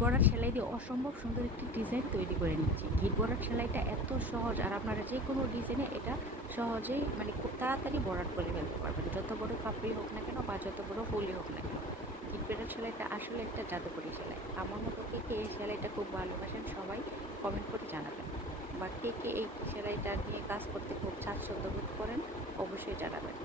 Border সেলাই দিয়ে অসম্ভব সুন্দর একটি ডিজাইন তৈরি করে নিচ্ছি। গিট বর্ডার সেলাইটা এত সহজ, আর আপনারা যে কোনো ডিজাইনে এটা সহজেই মানে খুব তাড়াতাড়ি বর্ডার করে ফেলতে পারবেন, যত বড় পাপড়ি হোক না কেন বা যত বড় ফুলই হোক না কেন। গিট বর্ডার সেলাইটা আসলে একটা জাদুকরি সেলাই। আমার মতো কে কে এই সেলাইটা খুব ভালোবাসেন সবাই কমেন্ট করে জানাবেন, বা কে কে এই সেলাইটা নিয়ে কাজ করতে খুব স্বাচ্ছন্দ্য বোধ করেন অবশ্যই জানাবেন।